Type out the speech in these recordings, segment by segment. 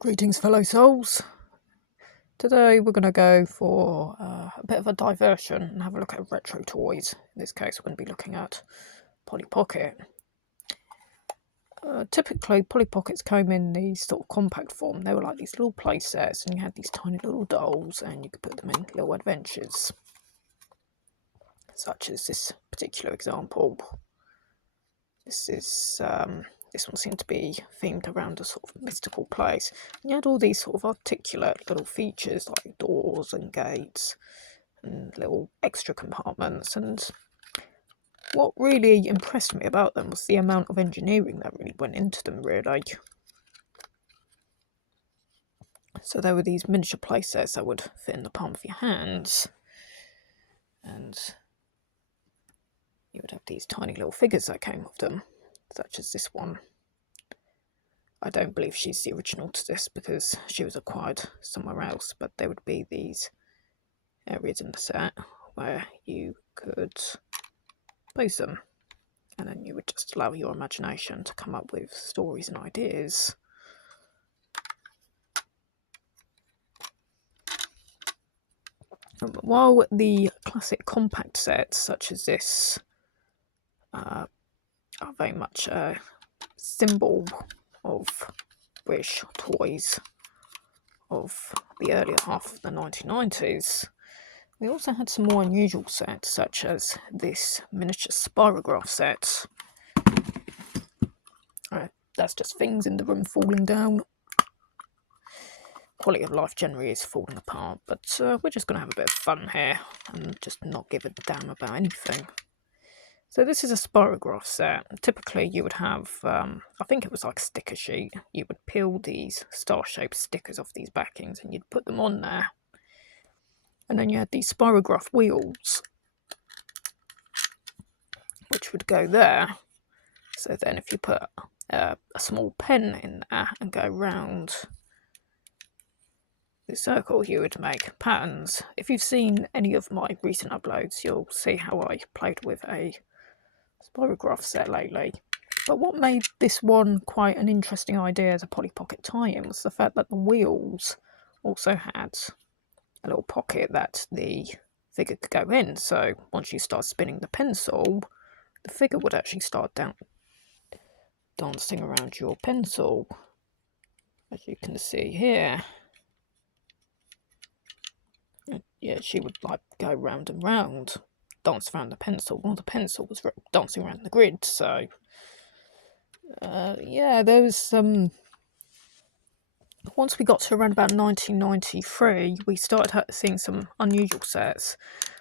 Greetings, fellow souls. Today we're going to go for a bit of a diversion and have a look at retro toys. In this case, we're going to be looking at Polly Pocket. Typically, Polly Pockets came in these sort of compact form. They were like these little play sets, and you had these tiny little dolls, and you could put them in little adventures, such as this particular example. This one seemed to be themed around a sort of mystical place. And you had all these sort of articulate little features like doors and gates and little extra compartments. And what really impressed me about them was the amount of engineering that really went into them, really. So there were these miniature playsets that would fit in the palm of your hands. And you would have these tiny little figures that came with them, such as this one. I don't believe she's the original to this because she was acquired somewhere else, but there would be these areas in the set where you could place them, and then you would just allow your imagination to come up with stories and ideas. While the classic compact sets such as this are very much a symbol of British toys of the earlier half of the 1990s, we also had some more unusual sets, such as this miniature spirograph set. That's just things in the room falling down. Quality of life generally is falling apart, but we're just going to have a bit of fun here and just not give a damn about anything. So this is a spirograph set. Typically you would have, I think it was like a sticker sheet. You would peel these star-shaped stickers off these backings and you'd put them on there. And then you had these spirograph wheels, which would go there. So then if you put a small pen in there and go round the circle, you would make patterns. If you've seen any of my recent uploads, you'll see how I played with a spirograph set lately. But what made this one quite an interesting idea as a Polly Pocket tie-in was the fact that the wheels also had a little pocket that the figure could go in. So once you start spinning the pencil, the figure would actually start dancing around your pencil, as you can see here. Yeah, she would like go round and round, dance around the pencil while the pencil was dancing around the grid. So yeah, there was some. Once we got to around about 1993, we started seeing some unusual sets.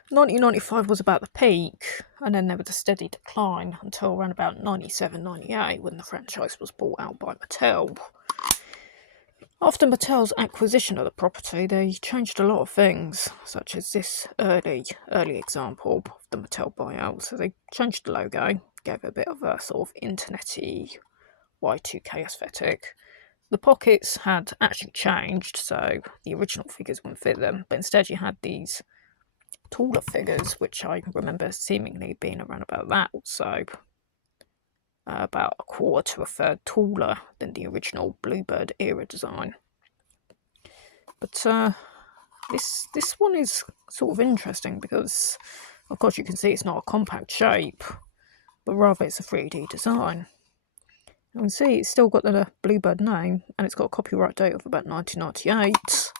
1995 was about the peak, and then there was a steady decline until around about 97, 98 when the franchise was bought out by Mattel. After Mattel's acquisition of the property, they changed a lot of things, such as this early example of the Mattel buyout. So they changed the logo, gave it a bit of a sort of internet-y Y2K aesthetic. The pockets had actually changed, so the original figures wouldn't fit them, but instead you had these taller figures, which I remember seemingly being around about that, so about a quarter to a third taller than the original Bluebird era design. But this one is sort of interesting because, of course, you can see it's not a compact shape, but rather it's a 3D design. You can see it's still got the Bluebird name, and it's got a copyright date of about 1998.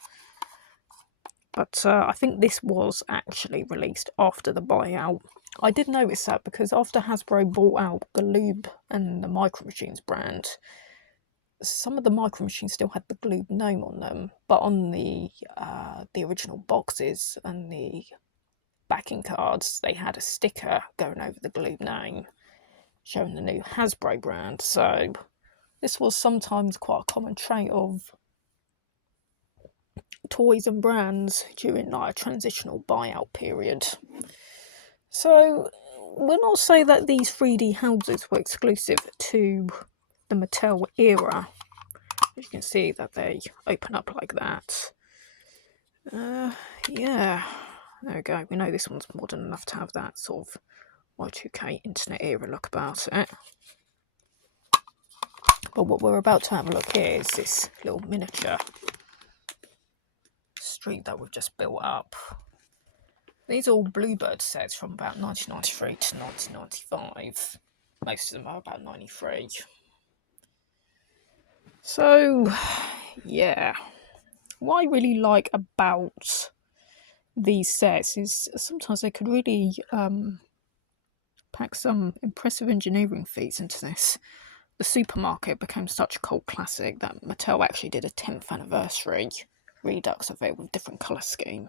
But I think this was actually released after the buyout. I did notice that because after Hasbro bought out the Lube and the Micro Machines brand, some of the Micro Machines still had the Gloob name on them, but on the original boxes and the backing cards, they had a sticker going over the Gloob name, showing the new Hasbro brand. So this was sometimes quite a common trait of toys and brands during like a transitional buyout period. So we'll not say that these 3D houses were exclusive to the Mattel era. As you can see that they open up like that. Yeah, there we go. We know this one's modern enough to have that sort of Y2K internet era look about it. But what we're about to have a look here is this little miniature street that we've just built up. These are all Bluebird sets from about 1993 to 1995. Most of them are about 93. So, yeah. What I really like about these sets is sometimes they could really pack some impressive engineering feats into this. The supermarket became such a cult classic that Mattel actually did a 10th anniversary redux of it with different colour scheme.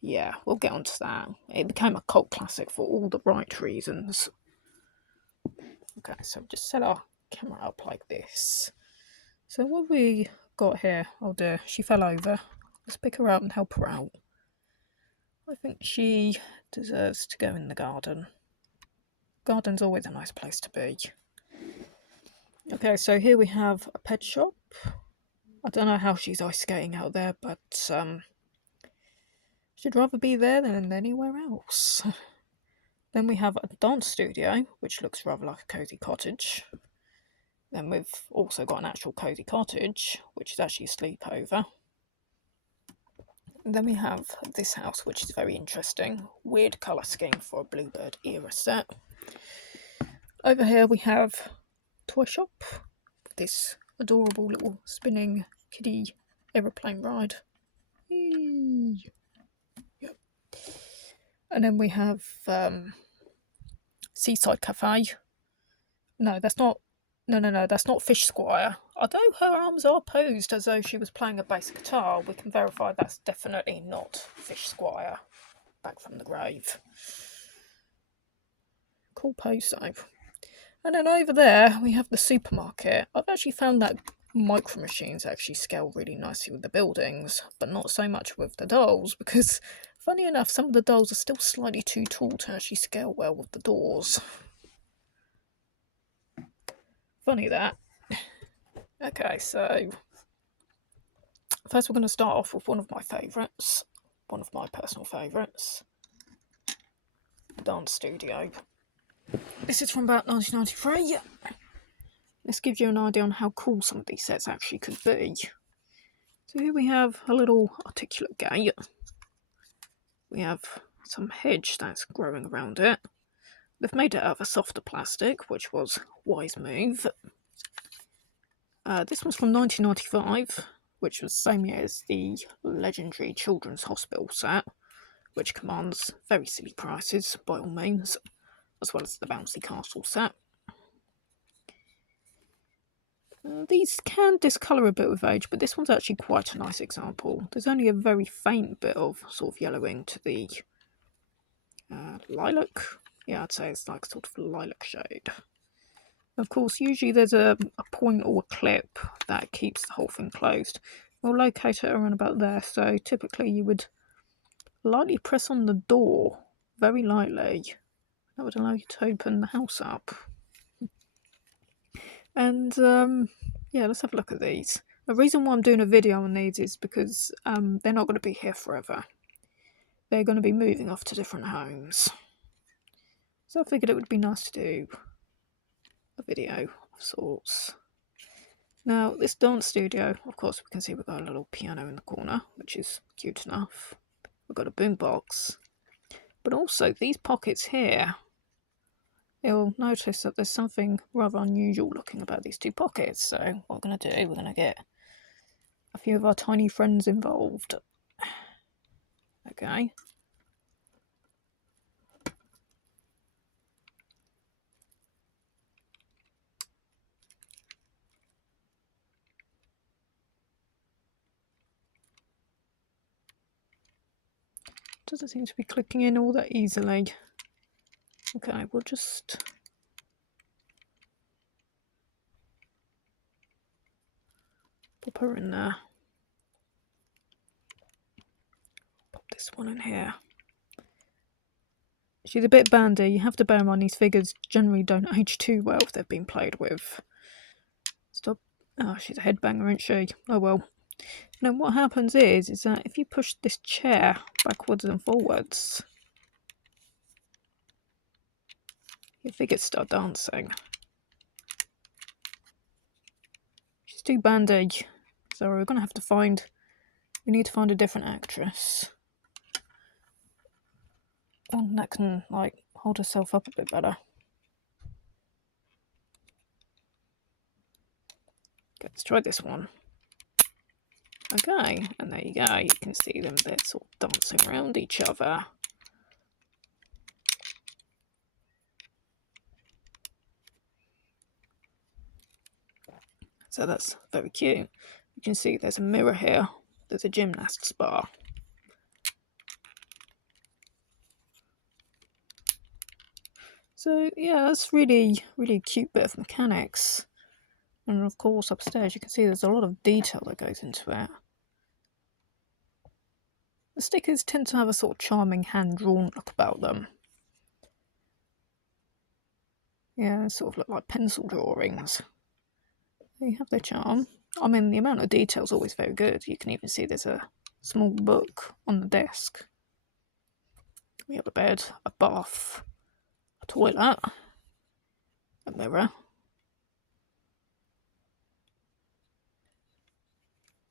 Yeah, we'll get onto that. It became a cult classic for all the right reasons. Okay, so just set our camera up like this. So what we got here? Oh dear, she fell over. Let's pick her up and help her out. I think she deserves to go in the garden. Garden's always a nice place to be. Okay, so here we have a pet shop. I don't know how she's ice skating out there, but she'd rather be there than anywhere else. Then we have a dance studio, which looks rather like a cosy cottage. Then we've also got an actual cosy cottage, which is actually a sleepover. And then we have this house, which is very interesting. Weird colour scheme for a Bluebird era set. Over here we have a toy shop. This adorable little spinning kiddie aeroplane ride. Eee. Yep. And then we have Seaside Cafe. No, that's not. No, that's not Fish Squire. Although her arms are posed as though she was playing a bass guitar, we can verify that's definitely not Fish Squire. Back from the grave. Cool pose though. And then over there we have the supermarket. I've actually found that micro machines actually scale really nicely with the buildings, but not so much with the dolls, because funny enough, some of the dolls are still slightly too tall to actually scale well with the doors. Funny that. Okay, so first we're going to start off with one of my favourites, one of my personal favourites, the dance studio. This is from about 1993. This gives you an idea on how cool some of these sets actually could be. So here we have a little articulate gate. We have some hedge that's growing around it. They've made it out of a softer plastic, which was a wise move. This one's from 1995, which was the same year as the legendary Children's Hospital set, which commands very silly prices by all means, as well as the Bouncy Castle set. These can discolour a bit with age, but this one's actually quite a nice example. There's only a very faint bit of sort of yellowing to the lilac. Yeah, I'd say it's like sort of lilac shade. Of course, usually there's a point or a clip that keeps the whole thing closed. We'll locate it around about there, so typically you would lightly press on the door, very lightly. That would allow you to open the house up. And yeah, let's have a look at these. The reason why I'm doing a video on these is because they're not going to be here forever. They're going to be moving off to different homes. So I figured it would be nice to do a video of sorts. Now, this dance studio, of course, we can see we've got a little piano in the corner, which is cute enough. We've got a boombox. But also, these pockets here, you'll notice that there's something rather unusual looking about these two pockets. So what we're going to do, we're going to get a few of our tiny friends involved. Okay. Doesn't seem to be clicking in all that easily. Okay, we'll just pop her in there. Pop this one in here. She's a bit bandy. You have to bear in mind these figures generally don't age too well if they've been played with. Stop. Oh, she's a headbanger, isn't she? Oh well. Now what happens is that if you push this chair backwards and forwards, your figures start dancing. too bandy. So we're going to have to find... We need to find a different actress. One that can, like, hold herself up a bit better. Okay, let's try this one. Okay, and there you go. You can see them, they're sort of dancing around each other. So that's very cute. You can see there's a mirror here. There's a gymnast's bar. So yeah, that's really cute bit of mechanics. And of course upstairs you can see there's a lot of detail that goes into it. The stickers tend to have a sort of charming hand-drawn look about them. Yeah, they sort of look like pencil drawings. They have their charm. I mean, the amount of detail is always very good. You can even see there's a small book on the desk. We have a bed, a bath, a toilet, a mirror.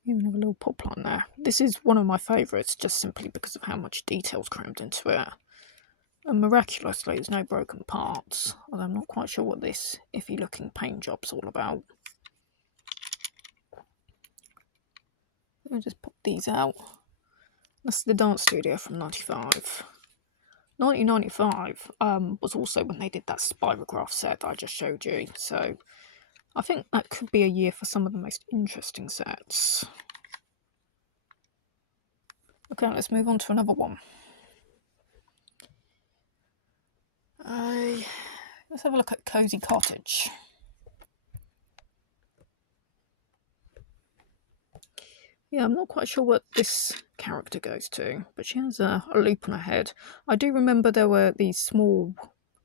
Even have a little pot plant there. This is one of my favourites just simply because of how much detail's crammed into it. And miraculously there's no broken parts, although I'm not quite sure what this iffy looking paint job's all about. I'll just pop these out. That's the dance studio from 95. 1995 was also when they did that spirograph set that I just showed you, so I think that could be a year for some of the most interesting sets. Okay, let's move on to another one. Let's have a look at Cozy Cottage. Yeah, I'm not quite sure what this character goes to, but she has a loop on her head. I do remember there were these small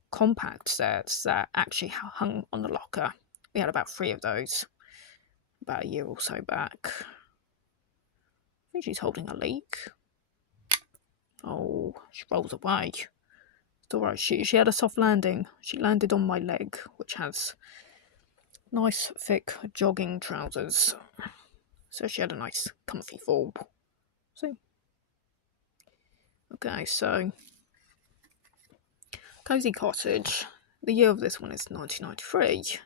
compact sets that actually hung on the locker. We had about 3 of those about a year or so back. I think she's holding a leek. Oh, she rolls away. It's alright, she had a soft landing. She landed on my leg, which has nice thick jogging trousers. So she had a nice comfy fall. See? Okay, so Cozy Cottage. The year of this one is 1993.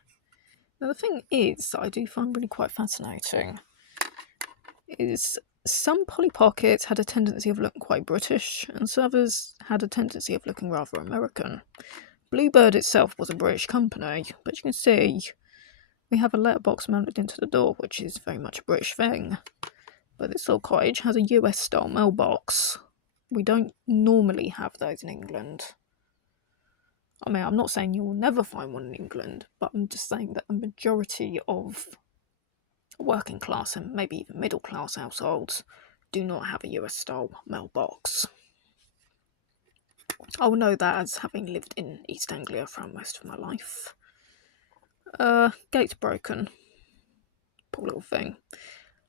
Now the thing is that I do find really quite fascinating is some Polly Pockets had a tendency of looking quite British, and some others had a tendency of looking rather American. Bluebird itself was a British company, but you can see we have a letterbox mounted into the door, which is very much a British thing. But this little cottage has a US style mailbox. We don't normally have those in England. I mean, I'm not saying you'll never find one in England, but I'm just saying that a majority of working class and maybe even middle class households do not have a US style mailbox. I will know that as having lived in East Anglia for most of my life. Gate's broken. Poor little thing.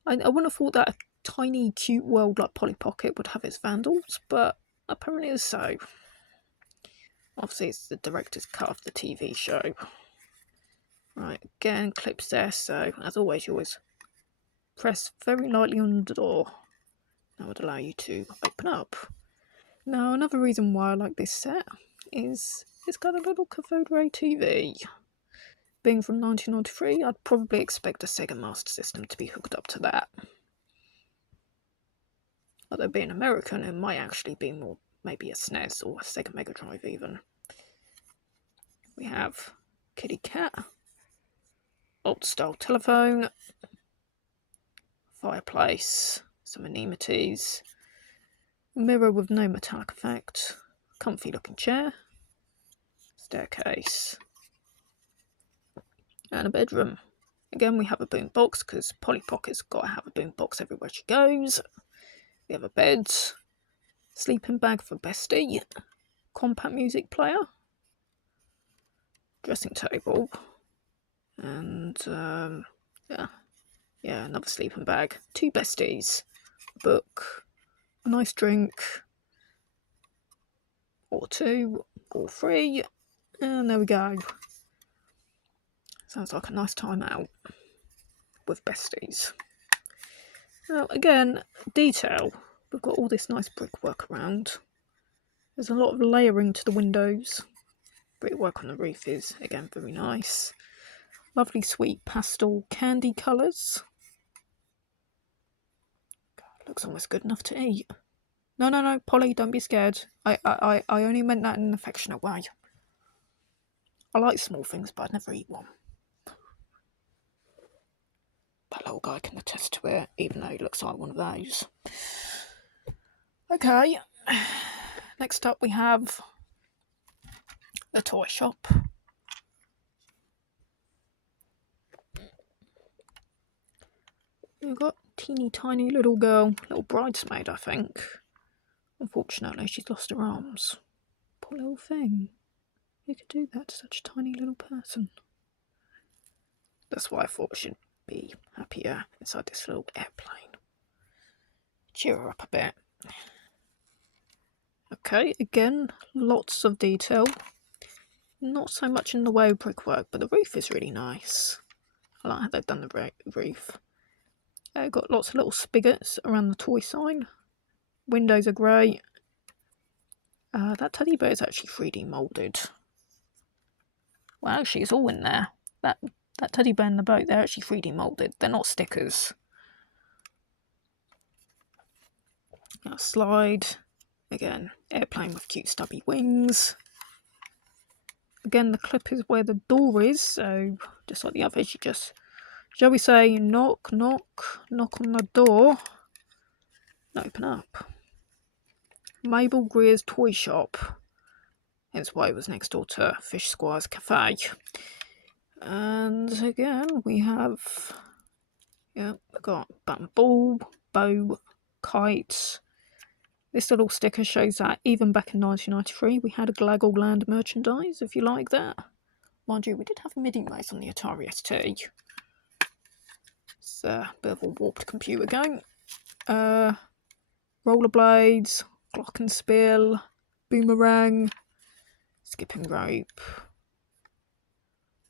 I wouldn't have thought that a tiny cute world like Polly Pocket would have its vandals, but apparently it's so. Obviously it's the director's cut of the TV show. Right, again, clips there, so as always you always press very lightly on the door. That would allow you to open up. Now another reason why I like this set is it's got a little cathode ray TV. Being from 1993, I'd probably expect a Sega Master System to be hooked up to that. Although being American, it might actually be more maybe a SNES or a Sega Mega Drive even. We have kitty cat, old style telephone, fireplace, some amenities, mirror with no metallic effect, comfy looking chair, staircase, and a bedroom. Again, we have a boom box because Polly Pocket's got to have a boom box everywhere she goes. We have a bed, sleeping bag for Bestie, compact music player, dressing table, and yeah, another sleeping bag, 2 besties, a book, a nice drink, or 2, or 3, and there we go. Sounds like a nice time out. with besties. Now again, detail. We've got all this nice brickwork around. There's a lot of layering to the windows. Brickwork on the roof is, again, very nice. Lovely sweet pastel candy colours. Looks almost good enough to eat. No, Polly, don't be scared. I only meant that in an affectionate way. I like small things, but I'd never eat one. That little guy can attest to it, even though he looks like one of those. Okay, next up we have the toy shop. We've got teeny tiny little girl, little bridesmaid, I think. Unfortunately, she's lost her arms. Poor little thing. Who could do that to such a tiny little person? That's why I thought she'd be happier inside this little airplane. Cheer her up a bit. Okay, again, lots of detail. Not so much in the way of brickwork, but the roof is really nice. I like how they've done the roof. Got lots of little spigots around the toy sign. Windows are great. That teddy bear is actually 3D moulded. Well, actually, it's all in there. That teddy bear in the boat, they're actually 3D moulded. They're not stickers. Now, slide. Again, airplane with cute stubby wings. Again, the clip is where the door is, so just like the others, you just, shall we say, knock on the door, and open up. Mabel Greer's toy shop, hence why it was next door to Fish Squire's Cafe. And again, we have, we've got button ball, bow, kites. This little sticker shows that even back in 1993, we had a Glaggle Land merchandise, if you like that. Mind you, we did have MIDI mice on the Atari ST. It's a bit of a warped computer game. Rollerblades, glockenspiel, boomerang, skipping rope.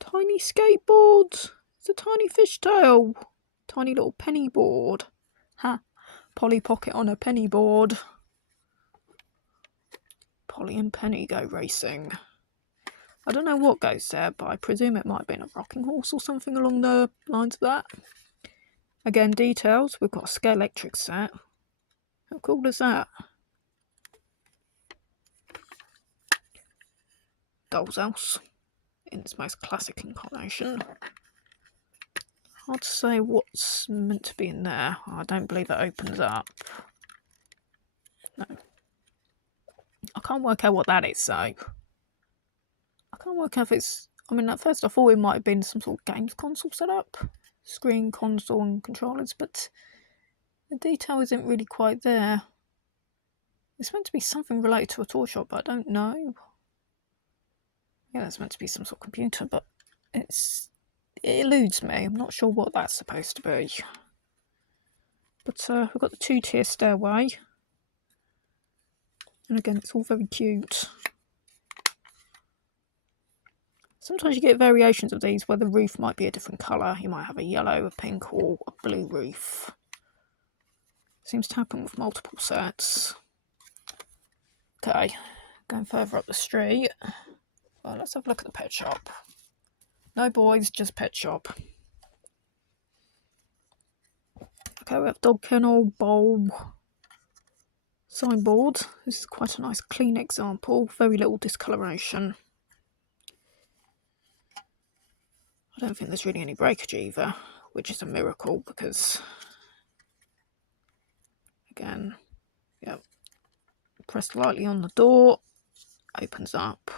Tiny skateboard. It's a tiny fishtail. Tiny little penny board. Ha! Polly Pocket on a penny board. Polly and Penny go racing. I don't know what goes there, but I presume it might have been a rocking horse or something along the lines of that. Again, details. We've got a Scalextric set. How cool is that? Doll's House in its most classic incarnation. Hard to say what's meant to be in there. I don't believe it opens up. No. I can't work out what that is, so. I can't work out if it's. I mean, at first I thought it might have been some sort of games console setup. Screen, console, and controllers, but the detail isn't really quite there. It's meant to be something related to a toy shop, but I don't know. Yeah, it's meant to be some sort of computer, but it eludes me. I'm not sure what that's supposed to be. But we've got the 2-tier stairway. And again, it's all very cute. Sometimes you get variations of these where the roof might be a different colour. You might have a yellow, a pink, or a blue roof. Seems to happen with multiple sets. Okay, going further up the street. Well, let's have a look at the pet shop. No boys, just pet shop. Okay, we have dog kennel, bowl, signboard. This is quite a nice clean example. Very little discoloration. I don't think there's really any breakage either, which is a miracle because, again, yep, press lightly on the door, opens up.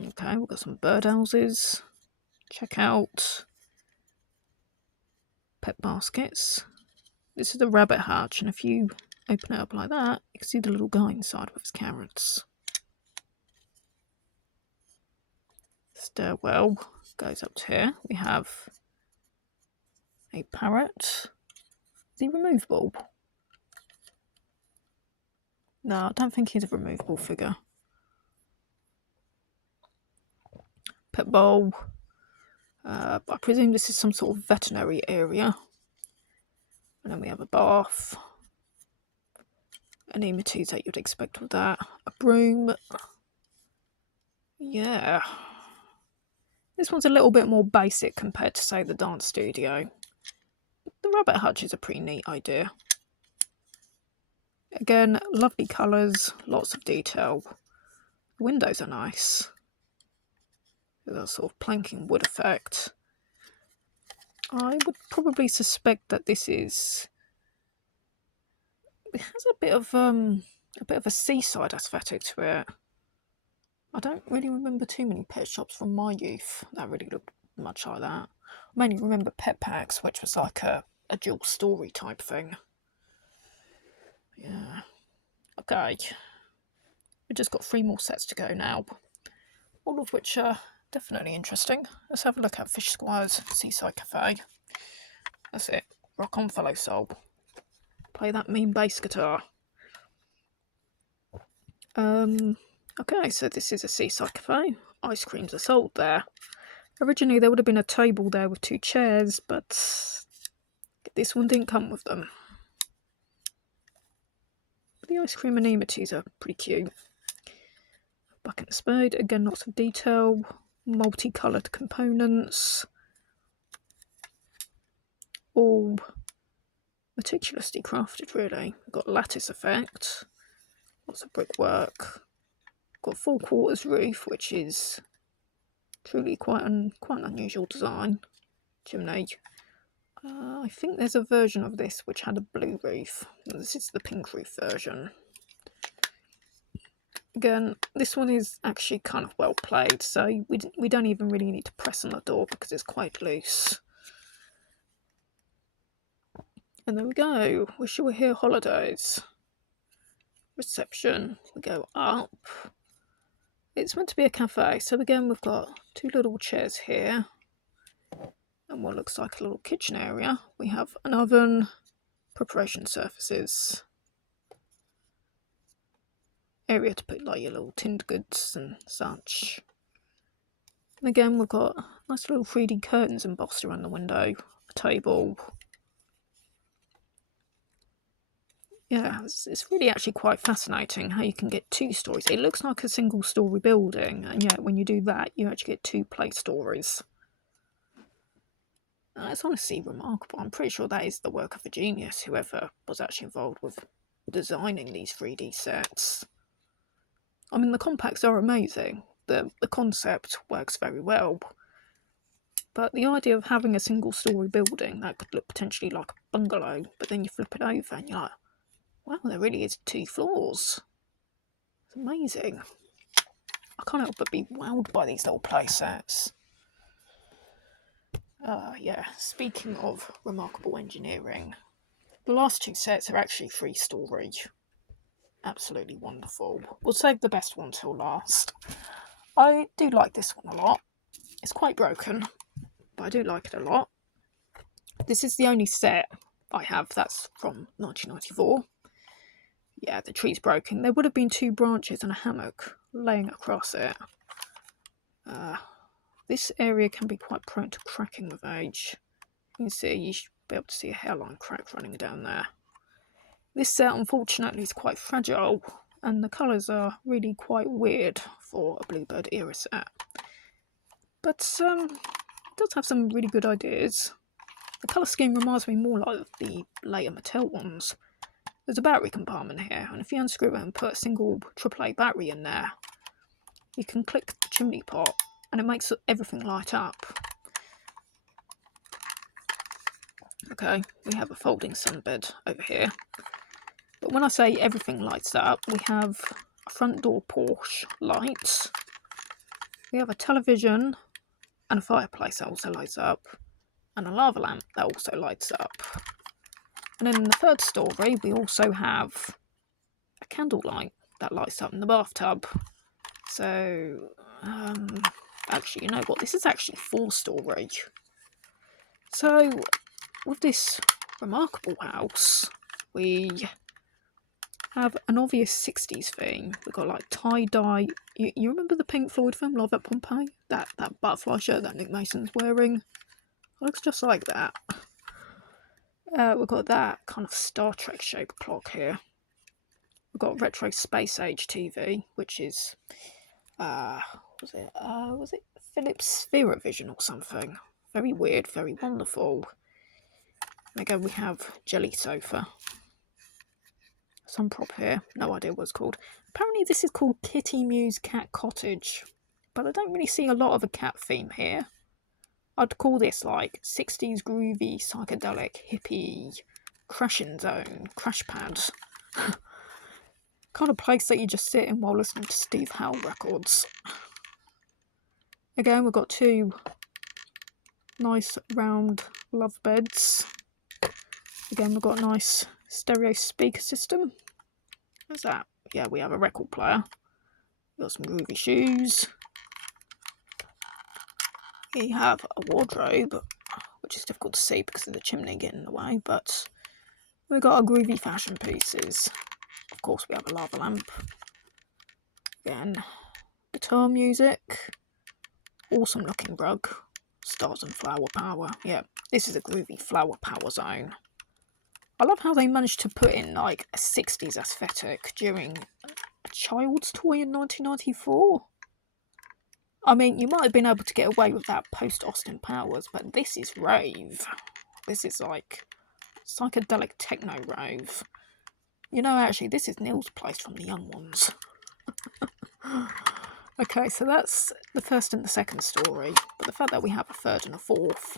Okay, we've got some birdhouses. Check out pet baskets. This is a rabbit hutch, and if you open it up like that, you can see the little guy inside with his carrots. Stairwell goes up to here. We have a parrot. Is he removable? No, I don't think he's a removable figure. Pet bowl. But I presume this is some sort of veterinary area. And then we have a bath. Amenities that you'd expect with that. A broom. Yeah. This one's a little bit more basic compared to, say, the dance studio. The rabbit hutch is a pretty neat idea. Again, lovely colours, lots of detail. The windows are nice. That sort of planking wood effect. I would probably suspect that this is... It has a bit of a seaside aesthetic to it. I don't really remember too many pet shops from my youth that really looked much like that. I mainly remember Pet Packs, which was like a dual story type thing. Yeah. Okay. We've just got 3 more sets to go now. All of which are definitely interesting. Let's have a look at Fish Squire's Seaside Cafe. That's it. Rock on, fellow soul. Play that mean bass guitar. Okay, so this is a seaside cafe. Ice creams are sold there. Originally there would have been a table there with 2 chairs, but this one didn't come with them. The ice cream amenities are pretty cute. Bucket and spade, again lots of detail, multicoloured components, all meticulously crafted really. We've got lattice effect, lots of brickwork. Got 4 quarters roof, which is truly quite an unusual design. Chimney. I think there's a version of this which had a blue roof. This is the pink roof version. Again, this one is actually kind of well played, so we don't even really need to press on the door because it's quite loose. And there we go. Wish you were here holidays. Reception. We go up. It's meant to be a cafe, so again we've got 2 little chairs here and what looks like a little kitchen area. We have an oven, preparation surfaces, area to put like your little tinned goods and such. And again we've got nice little 3D curtains embossed around the window, a table. Yeah, it's really actually quite fascinating how you can get 2 stories. It looks like a single story building, and yet when you do that, you actually get 2 play stories. It's honestly remarkable. I'm pretty sure that is the work of a genius, whoever was actually involved with designing these 3D sets. I mean, the compacts are amazing. The concept works very well. But the idea of having a single story building that could look potentially like a bungalow, but then you flip it over and you're like, wow, there really is 2 floors. It's amazing. I can't help but be wowed by these little play sets. Yeah, speaking of remarkable engineering, the last 2 sets are actually 3-story. Absolutely wonderful. We'll save the best one till last. I do like this one a lot. It's quite broken, but I do like it a lot. This is the only set I have that's from 1994. Yeah, the tree's broken. There would have been 2 branches and a hammock laying across it. This area can be quite prone to cracking with age. You can see, you should be able to see a hairline crack running down there. This set, unfortunately, is quite fragile, and the colours are really quite weird for a Bluebird era set. But it does have some really good ideas. The colour scheme reminds me more like the later Mattel ones. There's a battery compartment here, and if you unscrew it and put a single AAA battery in there, you can click the chimney pot and it makes everything light up. Okay, we have a folding sunbed over here. But when I say everything lights up, we have a front door porch light. We have a television and a fireplace that also lights up, and a lava lamp that also lights up. And then in the 3rd story, we also have a candle light that lights up in the bathtub. So, actually, you know what? This is actually 4-story. So, with this remarkable house, we have an obvious 60s theme. We've got like tie-dye. You remember the Pink Floyd film, Love at Pompeii? That butterfly shirt that Nick Mason's wearing. It looks just like that. We've got that kind of Star Trek shaped clock here. We've got retro space age TV, which is was it Philips Spherovision or something? Very weird, very wonderful. And again, we have Jelly Sofa. Some prop here, no idea what it's called. Apparently this is called Kitty Mew's Cat Cottage, but I don't really see a lot of a cat theme here. I'd call this like 60s groovy, psychedelic, hippie, crashing zone, crash pads. Kind of place that you just sit in while listening to Steve Howe records. Again, we've got two nice round love beds. Again, we've got a nice stereo speaker system. What's that? Yeah, we have a record player. We've got some groovy shoes. We have a wardrobe, which is difficult to see because of the chimney getting in the way, but we've got our groovy fashion pieces. Of course, we have a lava lamp. Again, guitar music. Awesome looking rug. Stars and flower power. Yeah, this is a groovy flower power zone. I love how they managed to put in like a 60s aesthetic during a child's toy in 1994. I mean, you might have been able to get away with that post Austin Powers, but this is rave. This is like psychedelic techno rave. You know, actually, this is Neil's place from The Young Ones. Okay, so that's the first and the second story, but the fact that we have a third and a fourth.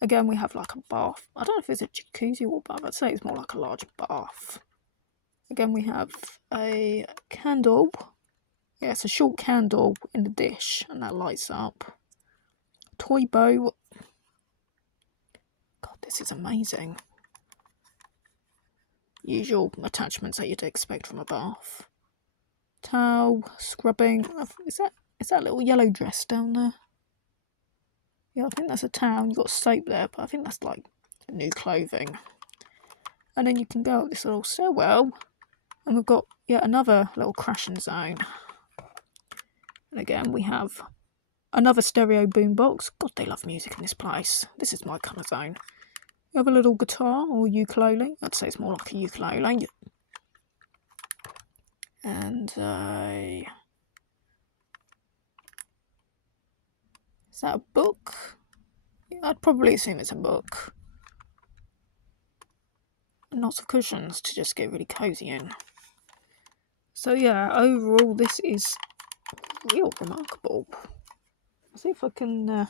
Again, we have like a bath. I don't know if it's a jacuzzi or bath. I'd say it's more like a large bath. Again, we have a candle. Yeah, it's a short candle in the dish, and that lights up. Toy bow. God, this is amazing. Usual attachments that you'd expect from a bath. Towel, scrubbing. Is that little yellow dress down there? Yeah, I think that's a towel. You've got soap there, but I think that's like new clothing. And then you can go up this little stairwell, and we've got yet another little crashing zone. And again, we have another stereo boombox. God, they love music in this place. This is my kind of zone. You have a little guitar or ukulele. I'd say it's more like a ukulele. And is that a book? Yeah, I'd probably assume it's a book. And lots of cushions to just get really cozy in. So yeah, overall this is real remarkable. I'll see if I can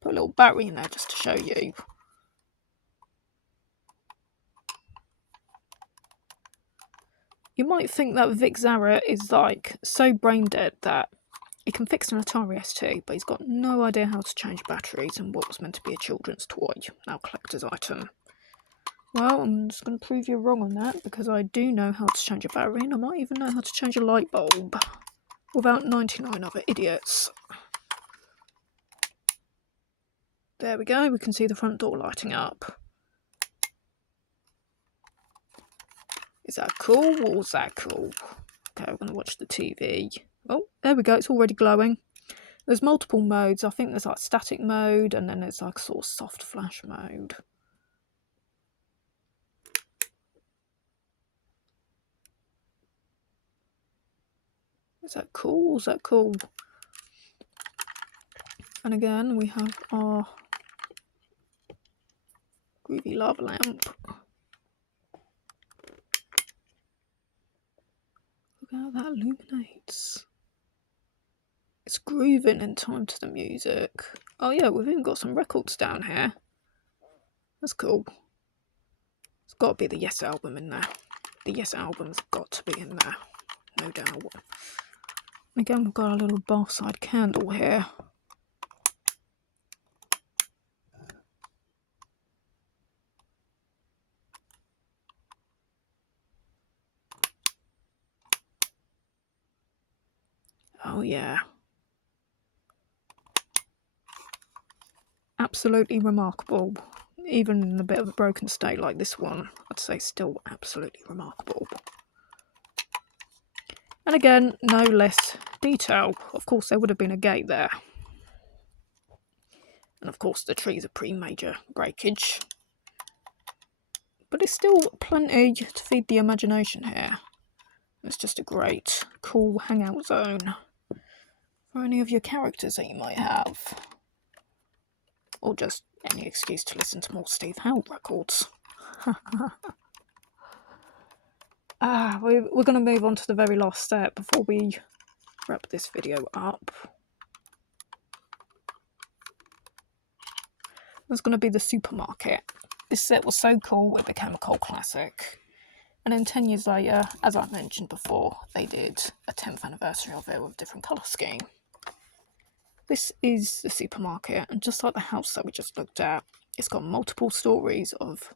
put a little battery in there just to show you. You might think that Vic Zara is like so brain dead that he can fix an Atari ST, but he's got no idea how to change batteries and what was meant to be a children's toy, now collector's item. Well, I'm just going to prove you wrong on that, because I do know how to change a battery, and I might even know how to change a light bulb without 99 other idiots. There we go, we can see the front door lighting up. Is that cool, or is that cool? Okay, we're going to watch the TV. Oh, there we go, it's already glowing. There's multiple modes. I think there's like static mode, and then there's like sort of soft flash mode. Is that cool? Is that cool? And again, we have our groovy lava lamp. Look how that illuminates. It's grooving in time to the music. Oh yeah, we've even got some records down here. That's cool. It's got to be the Yes album in there. The Yes album's got to be in there, no doubt. Again, we've got a little bathside candle here. Oh yeah. Absolutely remarkable. Even in a bit of a broken state like this one, I'd say still absolutely remarkable. And again, no less detail. Of course, there would have been a gate there. And of course, the trees are pre-major breakage. But it's still plenty to feed the imagination here. It's just a great, cool hangout zone for any of your characters that you might have. Or just any excuse to listen to more Steve Howe records. We're going to move on to the very last step before we wrap this video up. There's going to be the supermarket. This set was so cool it became a cult classic. And then 10 years later, as I mentioned before, they did a 10th anniversary of it with a different colour scheme. This is the supermarket, and just like the house that we just looked at, it's got multiple stories of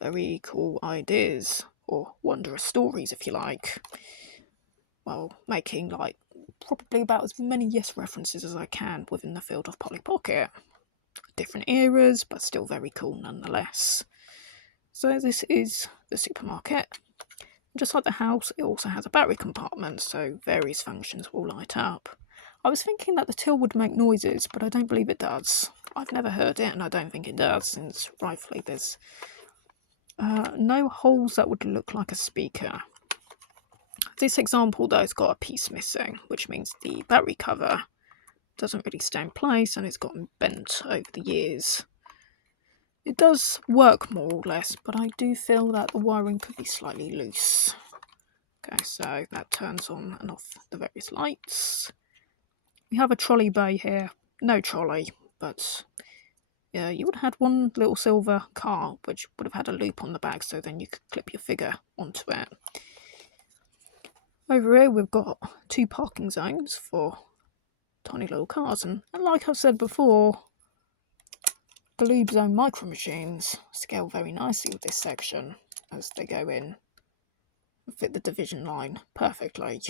very cool ideas, or wondrous stories if you like, while making like probably about as many yes references as I can within the field of Polly Pocket. Different eras, but still very cool nonetheless. So this is the supermarket. Just like the house, it also has a battery compartment, so various functions will light up. I was thinking that the till would make noises, but I don't believe it does. I've never heard it, and I don't think it does, since rightfully there's no holes that would look like a speaker. This example though has got a piece missing, which means the battery cover doesn't really stay in place and it's gotten bent over the years. It does work more or less, but I do feel that the wiring could be slightly loose. Okay, so that turns on and off the various lights. We have a trolley bay here. No trolley, but yeah, you would have had one little silver car which would have had a loop on the back, so then you could clip your figure onto it. Over here we've got 2 parking zones for tiny little cars, and like I've said before, the Lube Zone micro machines scale very nicely with this section as they go in and fit the division line perfectly.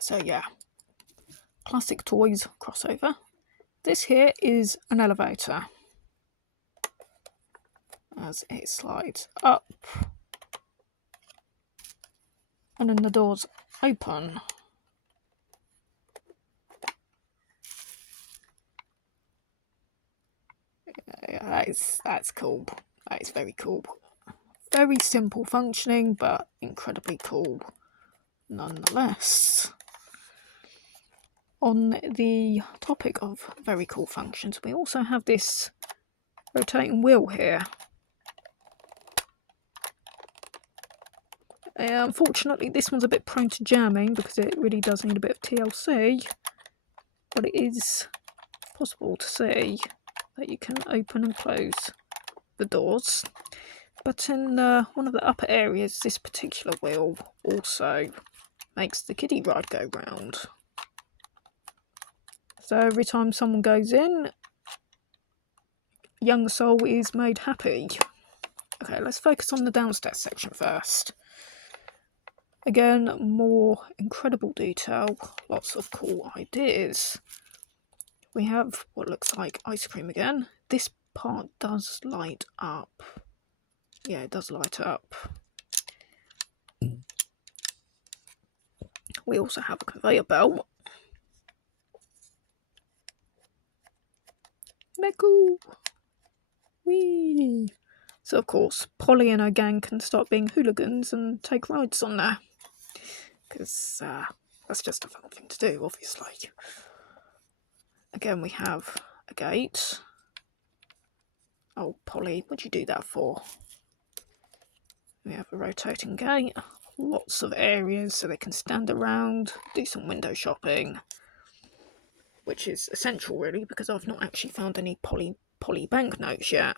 So yeah, classic toys crossover. This here is an elevator as it slides up and then the doors open. Yeah, that's cool. That is very cool. Very simple functioning, but incredibly cool nonetheless. On the topic of very cool functions, we also have this rotating wheel here. Unfortunately, this one's a bit prone to jamming because it really does need a bit of TLC, but it is possible to see that you can open and close the doors. But in one of the upper areas, this particular wheel also makes the kiddie ride go round. So every time someone goes in, young soul is made happy. Okay, let's focus on the downstairs section first. Again, more incredible detail, lots of cool ideas. We have what looks like ice cream again. This part does light up. Yeah, it does light up. We also have a conveyor belt. Neko! Whee! So of course, Polly and her gang can start being hooligans and take rides on there. Because that's just a fun thing to do, obviously. Again, we have a gate. Oh, Polly, what'd you do that for? We have a rotating gate. Lots of areas so they can stand around, do some window shopping. Which is essential, really, because I've not actually found any Polly banknotes yet.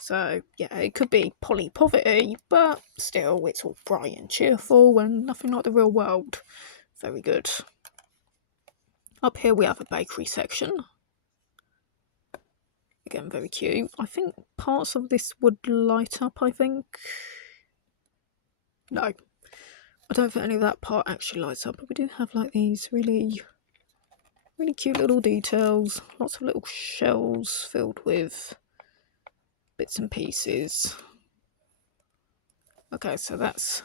So, yeah, it could be Polly poverty, but still, it's all bright and cheerful and nothing like the real world. Very good. Up here we have a bakery section. Again, very cute. I think parts of this would light up, I think. No, I don't think any of that part actually lights up, but we do have like these really cute little details. Lots of little shells filled with bits and pieces. Okay, so that's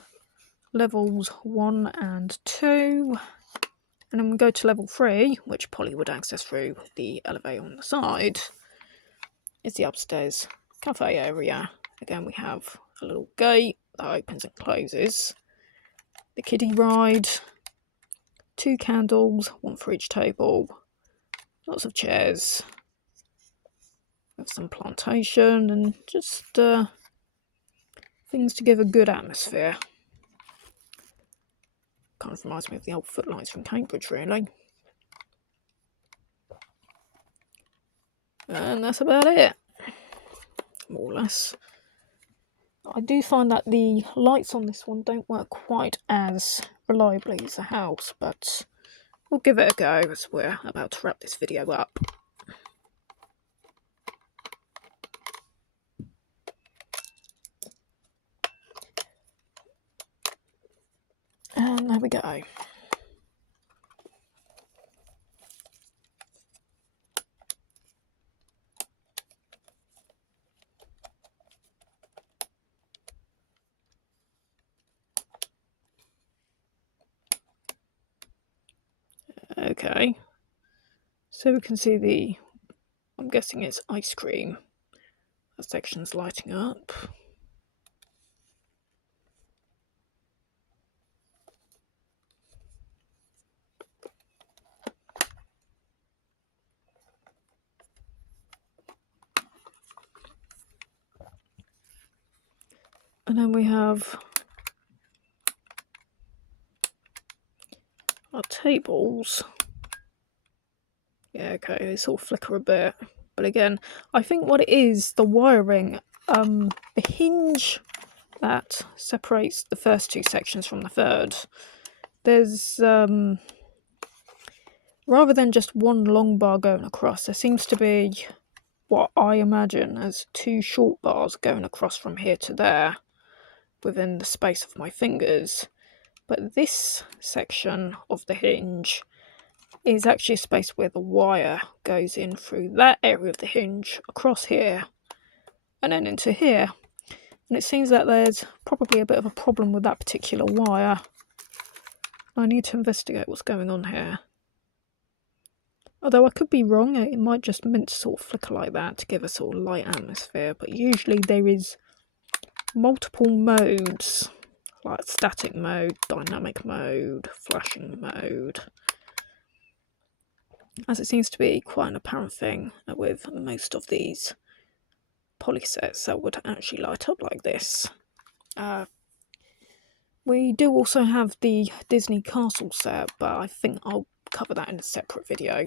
levels 1 and 2. And then we go to level 3, which Polly would access through the elevator on the side. Is the upstairs cafe area. Again, we have a little gate that opens and closes. The kiddie ride. 2 candles, 1 for each table. Lots of chairs. With some plantation and just things to give a good atmosphere. Kind of reminds me of the old footlights from Cambridge, really. And that's about it, more or less. I do find that the lights on this one don't work quite as reliably as the house, but we'll give it a go as we're about to wrap this video up. And there we go. Okay, so we can see I'm guessing it's ice cream. That section's lighting up. And then we have our tables. Yeah, okay, they sort of flicker a bit. But again, I think what it is, the wiring, the hinge that separates the first 2 sections from the third, there's, rather than just one long bar going across, there seems to be what I imagine as 2 short bars going across from here to there within the space of my fingers. But this section of the hinge is actually a space where the wire goes in through that area of the hinge, across here, and then into here. And it seems that there's probably a bit of a problem with that particular wire. I need to investigate what's going on here. Although I could be wrong, it might just meant to sort of flicker like that to give a sort of light atmosphere, but usually there is multiple modes, like static mode, dynamic mode, flashing mode, as it seems to be quite an apparent thing with most of these poly sets that would actually light up like this. We do also have the Disney Castle set, but I think I'll cover that in a separate video.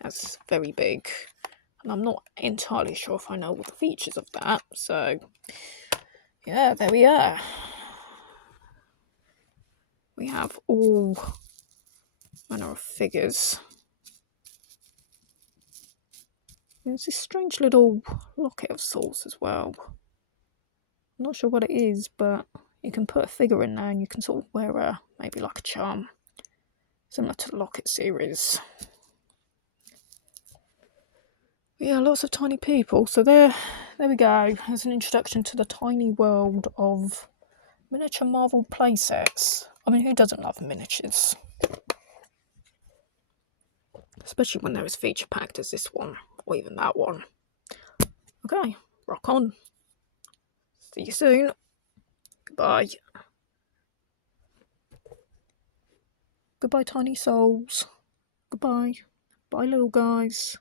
That's very big, and I'm not entirely sure if I know all the features of that, so yeah, there we are. We have all manner of figures. There's this strange little locket of sorts as well. I'm not sure what it is, but you can put a figure in there and you can sort of wear maybe like a charm, similar to the locket series. But yeah, lots of tiny people. So there we go. There's an introduction to the tiny world of miniature Marvel playsets. I mean, who doesn't love miniatures? Especially when they're as feature packed as this one, or even that one. Okay, rock on. See you soon. Goodbye. Goodbye, tiny souls. Goodbye. Bye, little guys.